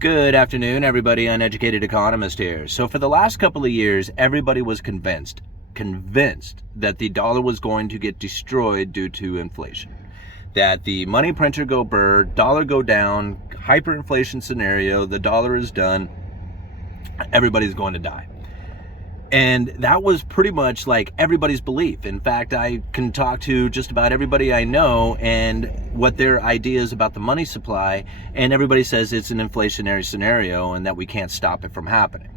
Good afternoon, everybody. Uneducated economist here. So for the last couple of years, everybody was convinced that the dollar was going to get destroyed due to inflation. That the money printer go burr, dollar go down, hyperinflation scenario, the dollar is done, everybody's going to die. And that was pretty much like everybody's belief. In fact, I can talk to just about everybody I know and what their ideas about the money supply, and everybody says it's an inflationary scenario and that we can't stop it from happening.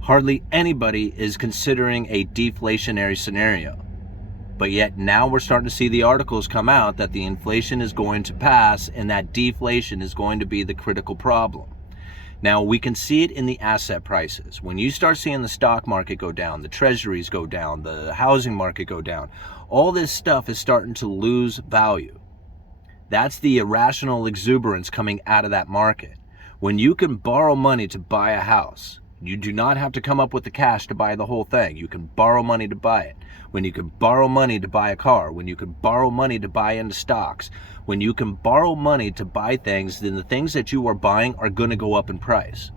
Hardly anybody is considering a deflationary scenario. But yet now we're starting to see the articles come out that the inflation is going to pass and that deflation is going to be the critical problem. Now, we can see it in the asset prices. When you start seeing the stock market go down, the treasuries go down, the housing market go down, all this stuff is starting to lose value. That's the irrational exuberance coming out of that market. When you can borrow money to buy a house, you do not have to come up with the cash to buy the whole thing. You can borrow money to buy it. When you can borrow money to buy a car, when you can borrow money to buy into stocks, when you can borrow money to buy things, then the things that you are buying are going to go up in price.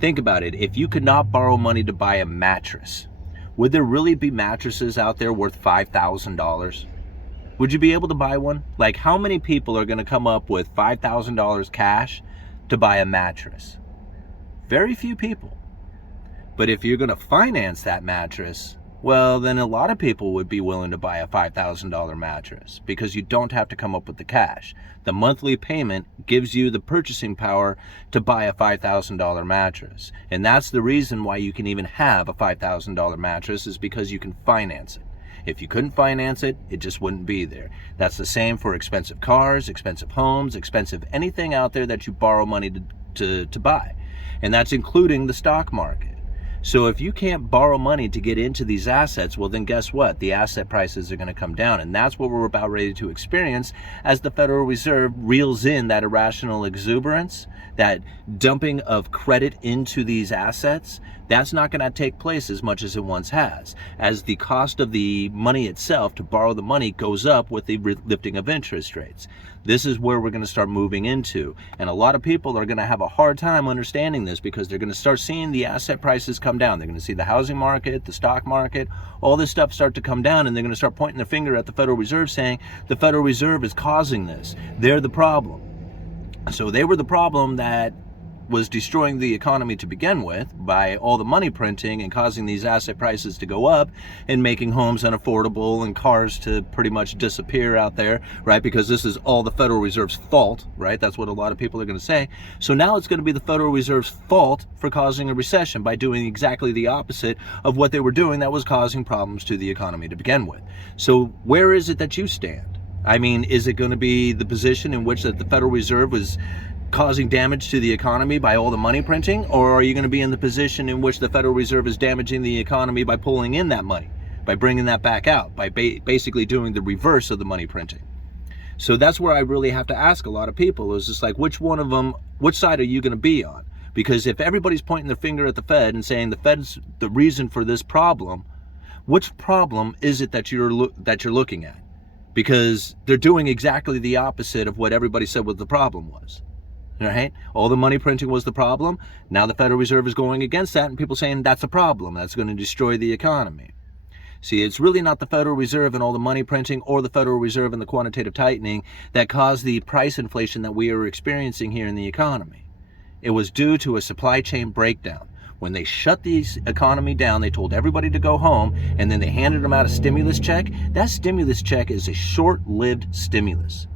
Think about it. If you could not borrow money to buy a mattress, would there really be mattresses out there worth $5,000? Would you be able to buy one? Like, how many people are going to come up with $5,000 cash to buy a mattress? Very few people. But if you're going to finance that mattress, well, then a lot of people would be willing to buy a $5,000 mattress because you don't have to come up with the cash. The monthly payment gives you the purchasing power to buy a $5,000 mattress. And that's the reason why you can even have a $5,000 mattress, is because you can finance it. If you couldn't finance it, it just wouldn't be there. That's the same for expensive cars, expensive homes, expensive anything out there that you borrow money to buy. And that's including the stock market. So if you can't borrow money to get into these assets, well, then guess what? The asset prices are going to come down. And that's what we're about ready to experience as the Federal Reserve reels in that irrational exuberance, that dumping of credit into these assets. That's not going to take place as much as it once has, as the cost of the money itself to borrow the money goes up with the lifting of interest rates. This is where we're going to start moving into. And a lot of people are going to have a hard time understanding this because they're going to start seeing the asset prices come down. They're going to see the housing market, the stock market, all this stuff start to come down, and they're going to start pointing their finger at the Federal Reserve saying the Federal Reserve is causing this. They're the problem. So they were the problem that was destroying the economy to begin with by all the money printing and causing these asset prices to go up and making homes unaffordable and cars to pretty much disappear out there, right? Because this is all the Federal Reserve's fault, right? That's what a lot of people are going to say. So now it's going to be the Federal Reserve's fault for causing a recession by doing exactly the opposite of what they were doing that was causing problems to the economy to begin with. So where is it that you stand? I mean, is it going to be the position in which that the Federal Reserve was causing damage to the economy by all the money printing? Or are you going to be in the position in which the Federal Reserve is damaging the economy by pulling in that money, by bringing that back out, by basically doing the reverse of the money printing? So that's where I really have to ask a lot of people, is just like, which one of them, which side are you going to be on? Because if everybody's pointing their finger at the Fed and saying the Fed's the reason for this problem, which problem is it that you're looking at? Because they're doing exactly the opposite of what everybody said what the problem was. Right? All the money printing was the problem. Now the Federal Reserve is going against that, and people saying that's a problem. That's going to destroy the economy. See, it's really not the Federal Reserve and all the money printing or the Federal Reserve and the quantitative tightening that caused the price inflation that we are experiencing here in the economy. It was due to a supply chain breakdown. When they shut the economy down, they told everybody to go home, and then they handed them out a stimulus check. That stimulus check is a short-lived stimulus.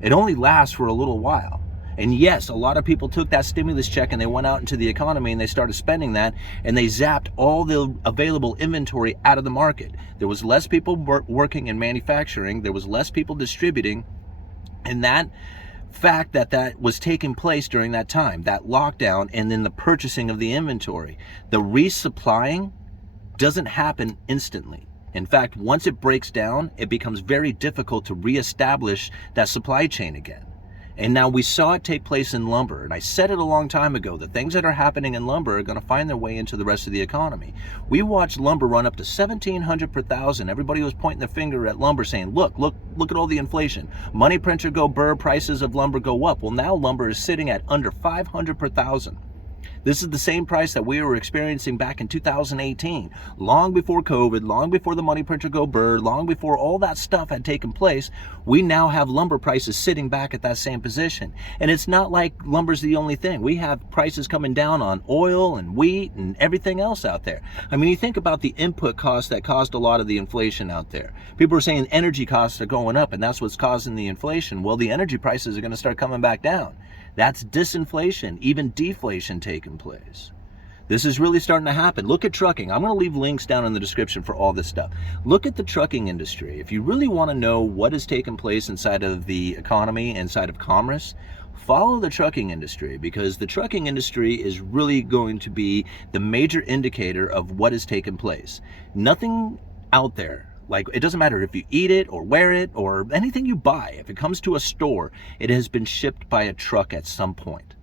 It only lasts for a little while. And yes, a lot of people took that stimulus check and they went out into the economy and they started spending that, and they zapped all the available inventory out of the market. There was less people working in manufacturing. There was less people distributing. And that fact that was taking place during that time, that lockdown, and then the purchasing of the inventory, the resupplying doesn't happen instantly. In fact, once it breaks down, it becomes very difficult to reestablish that supply chain again. And now we saw it take place in lumber. And I said it a long time ago, the things that are happening in lumber are going to find their way into the rest of the economy. We watched lumber run up to 1,700 per thousand. Everybody was pointing their finger at lumber saying, look at all the inflation. Money printer go burr, prices of lumber go up. Well, now lumber is sitting at under 500 per thousand. This is the same price that we were experiencing back in 2018, long before COVID, long before the money printer go burr, long before all that stuff had taken place. We now have lumber prices sitting back at that same position. And it's not like lumber's the only thing. We have prices coming down on oil and wheat and everything else out there. I mean, you think about the input costs that caused a lot of the inflation out there. People are saying energy costs are going up and that's what's causing the inflation. Well, the energy prices are going to start coming back down. That's disinflation, even deflation taking place. This is really starting to happen. Look at trucking. I'm going to leave links down in the description for all this stuff. Look at the trucking industry. If you really want to know what is taking place inside of the economy, inside of commerce, follow the trucking industry, because the trucking industry is really going to be the major indicator of what is taking place. Nothing out there, like, it doesn't matter if you eat it or wear it or anything you buy. If it comes to a store, it has been shipped by a truck at some point.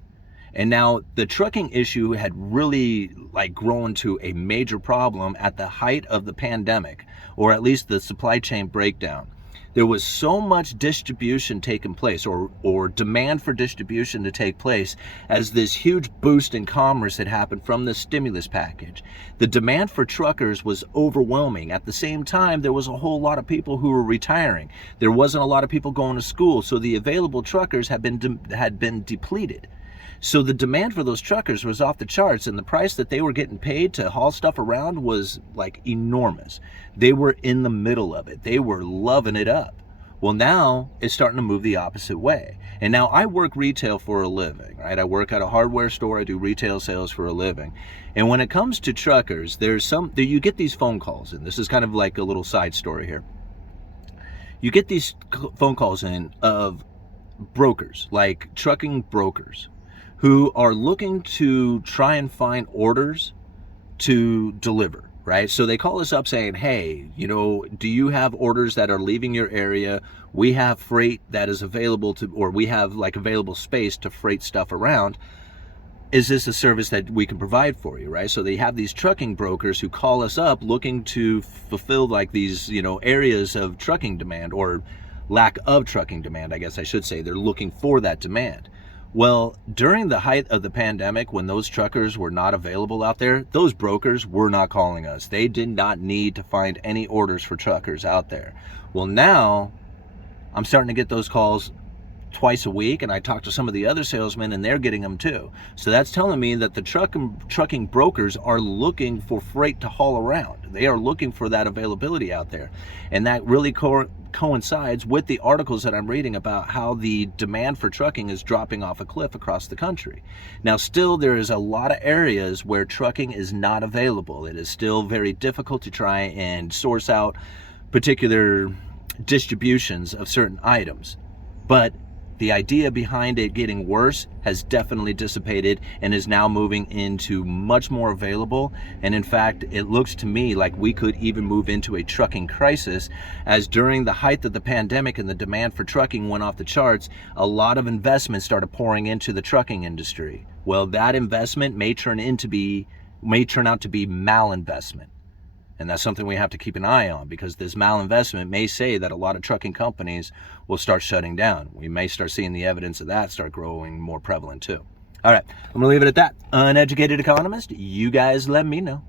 And now the trucking issue had really grown to a major problem at the height of the pandemic, or at least the supply chain breakdown. There was so much distribution taking place, or demand for distribution to take place, as this huge boost in commerce had happened from the stimulus package. The demand for truckers was overwhelming. At the same time, there was a whole lot of people who were retiring. There wasn't a lot of people going to school, so the available truckers had been depleted. So the demand for those truckers was off the charts, and the price that they were getting paid to haul stuff around was enormous. They were in the middle of it. They were loving it up. Well, now it's starting to move the opposite way. And now I work retail for a living, right? I work at a hardware store. I do retail sales for a living. And when it comes to truckers, you get these phone calls, and this is kind of like a little side story here. You get these phone calls in of brokers, like trucking brokers, who are looking to try and find orders to deliver, right? So they call us up saying, hey, do you have orders that are leaving your area? We have freight that is available or we have available space to freight stuff around. Is this a service that we can provide for you, right? So they have these trucking brokers who call us up looking to fulfill these, areas of trucking demand, or lack of trucking demand, I guess I should say. They're looking for that demand. Well, during the height of the pandemic, when those truckers were not available out there, those brokers were not calling us. They did not need to find any orders for truckers out there. Well, now I'm starting to get those calls twice a week, and I talk to some of the other salesmen and they're getting them too. So that's telling me that the trucking brokers are looking for freight to haul around. They are looking for that availability out there. And that really coincides with the articles that I'm reading about how the demand for trucking is dropping off a cliff across the country. Now, still, there is a lot of areas where trucking is not available. It is still very difficult to try and source out particular distributions of certain items. But the idea behind it getting worse has definitely dissipated and is now moving into much more available. And in fact, it looks to me like we could even move into a trucking crisis, as during the height of the pandemic and the demand for trucking went off the charts, a lot of investment started pouring into the trucking industry. Well, that investment may turn out to be malinvestment. And that's something we have to keep an eye on, because this malinvestment may say that a lot of trucking companies will start shutting down. We may start seeing the evidence of that start growing more prevalent too. All right, I'm going to leave it at that. Uneducated economist, you guys let me know.